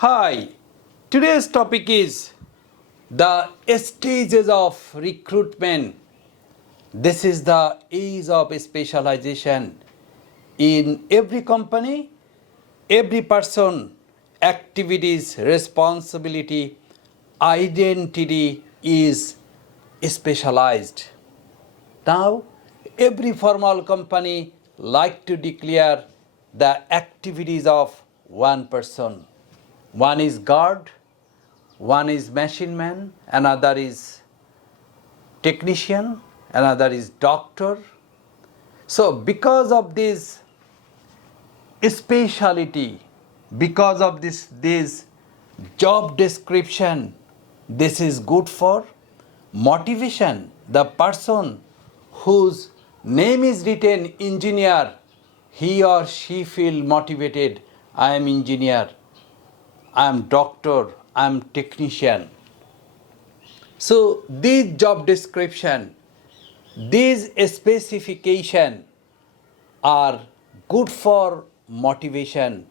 Hi, today's topic is the stages of recruitment. This is the age of specialization. In every company, every person, activities, responsibility, identity is specialized. Now, every formal company like to declare the activities of one person. One is guard, one is machine man, another is technician, another is doctor. So because of this speciality, because of this job description, this is good for motivation. The person whose name is written engineer, he or she feel motivated. I am engineer, I am doctor, I am technician. So these job description, these specification are good for motivation,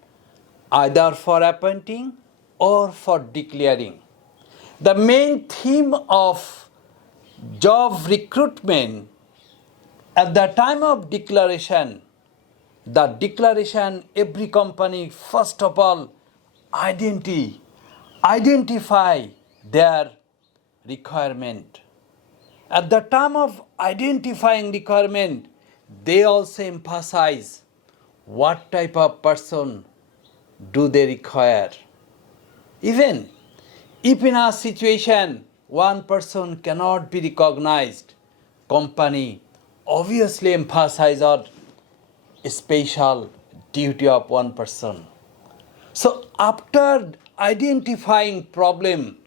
either for appointing or for declaring. The main theme of job recruitment at the time of declaration, every company first of all identify their requirement. At the time of identifying requirement, they also emphasize what type of person do they require. Even if in a situation one person cannot be recognized, company obviously emphasize on special duty of one person. So after identifying problem,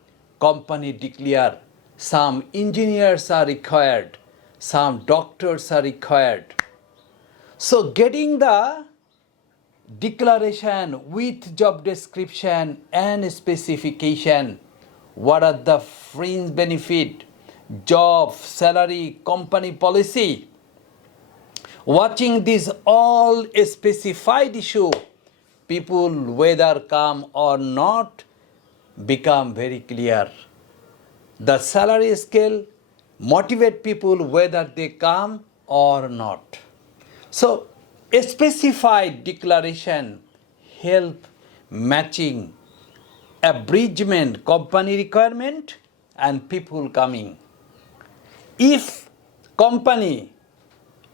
company declare some engineers are required, some doctors are required. So getting the declaration with job description and specification, what are the fringe benefit, job, salary, company policy. Watching this all specified issue, people whether come or not become very clear. The salary scale motivate people whether they come or not. So a specified declaration help matching abridgment company requirement and people coming. If company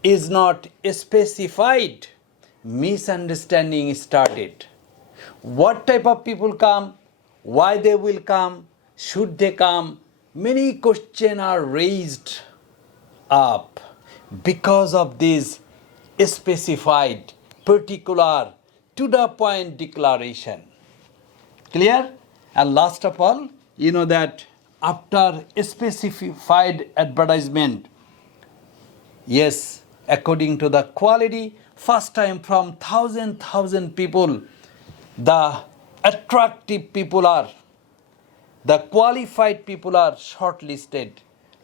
is not specified, misunderstanding started. What type of people come, why they will come, should they come, many questions are raised up because of this specified, particular, to the point declaration. Clear? And last of all, you know that after a specified advertisement, yes, according to the quality, first time from thousand people, the attractive people are, the qualified people are shortlisted.